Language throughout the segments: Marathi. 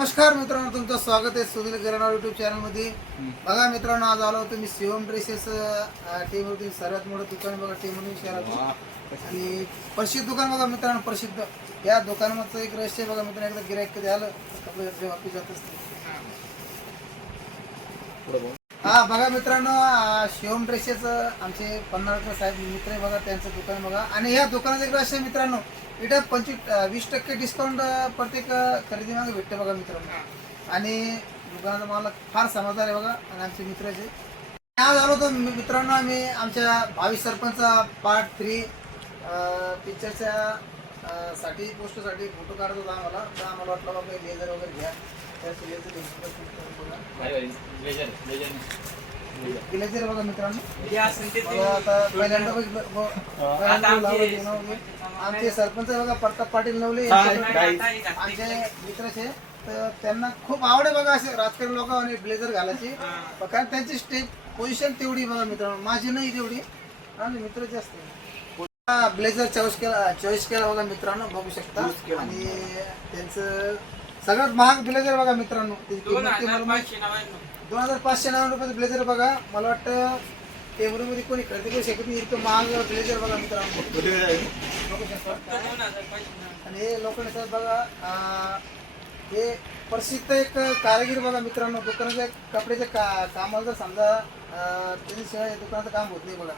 नमस्कार मित्रांनो, तुमचं स्वागत आहे सुनील गिरणार युट्यूब चॅनलमध्ये. बघा मित्रांनो, आज आलो होतो मी शिवम ड्रेसेस टीमवरती. सर्वात मोठं दुकान बघा टीमवरून शहरातून आणि प्रसिद्ध दुकान बघा मित्रांनो, प्रसिद्ध. या दुकानाचं एक रहस्य बघा मित्रांनो, एकदा गिरायक कधी आलं कपडे वापस जात असते. हा बघा मित्रांनो, शिवम ड्रेसेस आमचे पन्हाळकर साहेब मित्र आहे बघा, त्यांचं दुकान बघा. आणि या दुकानाचं एक रहस्य मित्रांनो, इथं 20% डिस्काउंट प्रत्येक खरेदी मागे भेटते बघा मित्रांनो. आणि दुकानाचा मला फार समजदार आहे बघा आणि आमचे मित्राचे. आज आलो होतो मित्रांनो, आम्ही आमच्या भावी सरपंच पार्ट 3 पिक्चरच्या साठी पोस्टरसाठी फोटो काढत होता आम्हाला. तर आम्हाला वाटलं बाबा लेझर वगैरे घ्या. ग्लेझर बघा मित्रांनो, आता पहिल्यांदा आमचे सरपंच बघा प्रताप पाटील नवले आमचे मित्राचे. तर त्यांना खूप आवड आहे बघा असे राजकारणी लोक आणि ब्लेझर घालायची, कारण त्यांची स्टेप पोझिशन तेवढी बघा मित्रांनो, माझी नाही तेवढी आणि मित्राची असते. ब्लेझर चॉईस केला बघा मित्रांनो, बघू शकता. आणि त्यांचं सगळ्यात महाग ब्लेझर बघा मित्रांनो, 2590 रुपयाचं ब्लेझर बघा. मला वाटतं टेबलमध्ये कोणी खरेदी करू शकत नाही, इतकं महाग ब्लेझर बघा मित्रांनो, बघू शकता. आणि हे लोकांनी सर बघा, हे प्रसिद्ध एक कारागीर बघा मित्रांनो. दुकानाच्या कपड्याच्या कामाला जर समजा त्यांच्याशिवाय दुकानाचं काम होत नाही बघा.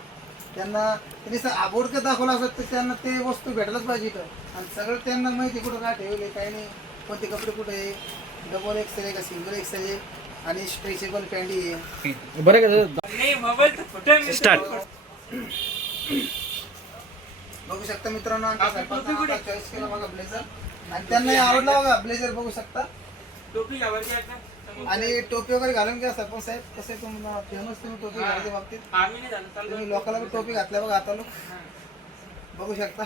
त्यांनी सर आबोडकं दाखवलं असत तर त्यांना ते वस्तू भेटलाच पाहिजे इथं. आणि सगळं त्यांना माहिती कुठं काय ठेवले काही नाही, कोणते कपडे कुठे आहे, डबल एक्सेल आहे का सिंगल एक्सेल आहे आणि स्ट्रेचेबल पॅन्टी आहे. बरं का स्टार्ट. बघू शकता मित्रांनो, चॉईस केला बघा ब्लेझर आणि त्यांनाही आवडला बघा ब्लेझर, बघू शकता. आणि टोपी वगैरे घालून घ्या सरपंच साहेब, कसं तुम्हाला फेमस तुम्ही टोपी घालायच्या बाबतीत तुम्ही लोकांना टोपी घातल्या बघा हाताला, बघू शकता.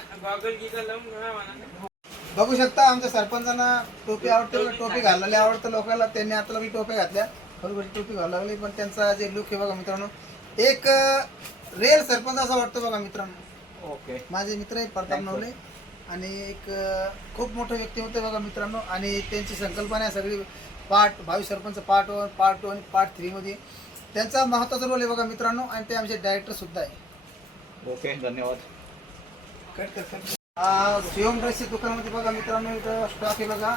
बघू शकता आमच्या सरपंचांना टोपी आवडते बघा, टोपी घालायला आवडतं लोकांना. त्यांनी आता मी टोपी घातल्या, बरोबर टोपी घालायला लागली, पण त्यांचा जे लुक आहे बघा मित्रांनो, एक रिअल सरपंच असा वाटतो बघा मित्रांनो. ओके, माझे मित्र आहेत प्रताप नवले आणि एक खूप मोठं व्यक्ती होते बघा मित्रांनो. आणि त्यांची संकल्पना आहे सगळी भावी सरपंच पार्ट 1, पार्ट 2 आणि पार्ट 3 मध्ये त्यांचा महत्त्वाचा रोल आहे बघा मित्रांनो. आणि ते आमचे डायरेक्टर सुद्धा आहे. ओके, धन्यवाद. शिवम ड्रेसच्या दुकानामध्ये बघा मित्रांनो, इथं स्टॉक आहे बघा.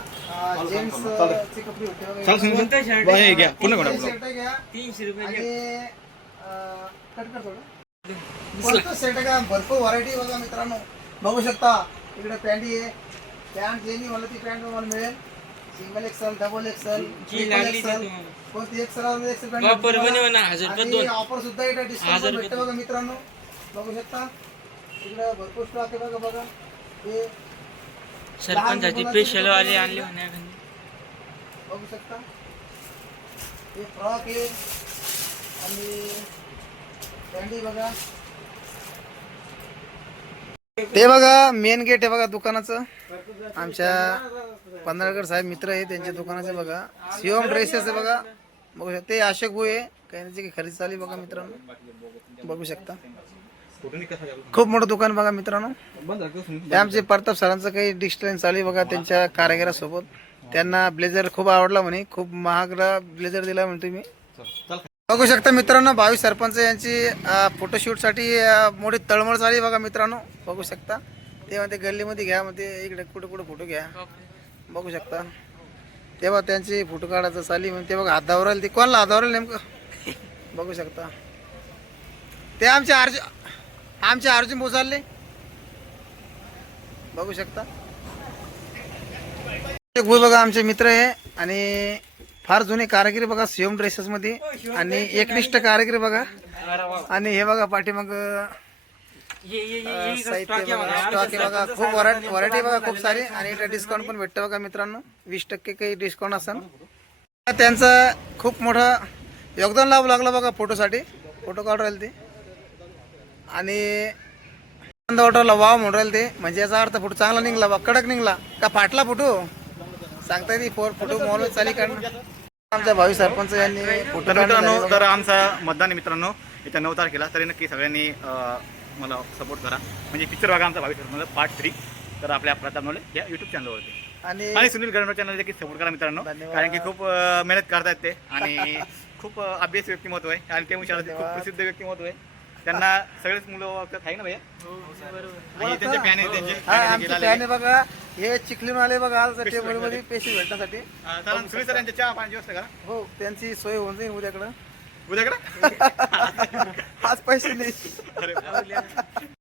जेंट्सचे कपडे होते बघा, शर्ट घ्या 300 रुपये आणि कट कर थोडं शर्ट का भरपूर व्हरायटी बघा मित्रांनो, बघू शकता. इकडे पॅन्टी आहे, पॅन्ट जेनी मला ती पॅन्ट मला मिळेल, single XL, double XL, XL, कोणती एक्सेल आणि ऑफर सुद्धा इकडे डिस्काउंट भेटते बघा मित्रांनो, बघू शकता. इकडे भरपूर स्टॉक आहे बघा. बघा हे सरपंचाची स्पेशल वाले आणले म्हणे, बघू शकता. हे फ्रॉक आहे आणि पॅन्टी बघा. ते बघा मेन गेट आहे बघा दुकानाचं. आमच्या पन्हाळकर साहेब मित्र आहे, त्यांच्या दुकानाचे बघा शिवम ड्रेसेस आहे बघा, बघू शकता. ते अशोक भाऊ आहे, काही खरेदी चालू बघा मित्रांनो, बघू शकता. खूप मोठं दुकान बघा मित्रांनो. ते आमचे प्रताप सरांचं काही डिस्टन्स चालू आहे बघा त्यांच्या कारागिरासोबत. त्यांना ब्लेझर खूप आवडला म्हणे, खूप महागडा ब्लेझर दिला म्हणे तुम्ही, बघू शकता मित्रांनो. भावी सरपंच यांची फोटोशूटसाठी मोठी तळमळ झाली बघा मित्रांनो, बघू शकता. ते म्हणते गल्लीमध्ये घ्या, म्हणते इकडे कुठं कुठं फोटो घ्या, बघू शकता. तेव्हा त्यांची फोटो काढायचं चाली म्हणते बघा. हात धावरायला ते कोणाला हात धावरायला नेमकं, बघू शकता. ते आमचे अर्जुन बोचालले, बघू शकता. बघा आमचे मित्र आहे आणि फार जुने कारागिरी बघा शिवम ड्रेसेस मध्ये आणि एकनिष्ठ कारागिरी बघा. आणि हे बघा पाठीमाग साहित्य बघा, स्टॉक बघा, खूप व्हरायटी बघा खूप सारी. आणि इथे डिस्काउंट पण भेटतं बघा मित्रांनो, 20% काही डिस्काउंट असेल. त्यांचं खूप मोठं योगदान लावू लागलं बघा फोटोसाठी, फोटो काढून राहिले ते. आणि ऑर्डरला वाव म्हणून राहिले ते, म्हणजे याचा अर्थ फोटो चांगला निघला बा, कडक निघला का फाटला फोटो सांगता येते. फोटो मोबाईल चाली काढणं. आमच्या भावी सरपंच यांनी फोटो मित्रांनो, तर आमचा मतदान मित्रांनो येत्या 9 तारखेला, तरी नक्की सगळ्यांनी मला सपोर्ट करा. म्हणजे पिक्चर बघा आमचा भावी सरपंच पार्ट 3, तर आपल्या प्रताप नवले या यूट्यूब चॅनलवरती. आणि सुनील गणवर चॅनल देखील सपोर्ट करा मित्रांनो, धन्यवाद. कारण की खूप मेहनत करतायत ते आणि खूप अभ्यास व्यक्तिमत्व आहे आणि ते हुशार खूप प्रसिद्ध व्यक्तिमत्व आहे. त्यांना सगळेच मुलं ओळखतात आहे ना भैया? आणि त्यांचे फॅन आहेत त्यांचे हा, आमचे fan आहे बघा. हे चिखलीहून आले बघा आज टेबल मध्ये पेशी भेटण्यासाठी. चला सुनील सर यांच्या चहा पाण्याची व्यवस्था करा हो, त्यांची सोय होऊन जाईल उद्याकडं. उद्याकडे. आज पैसे नाही.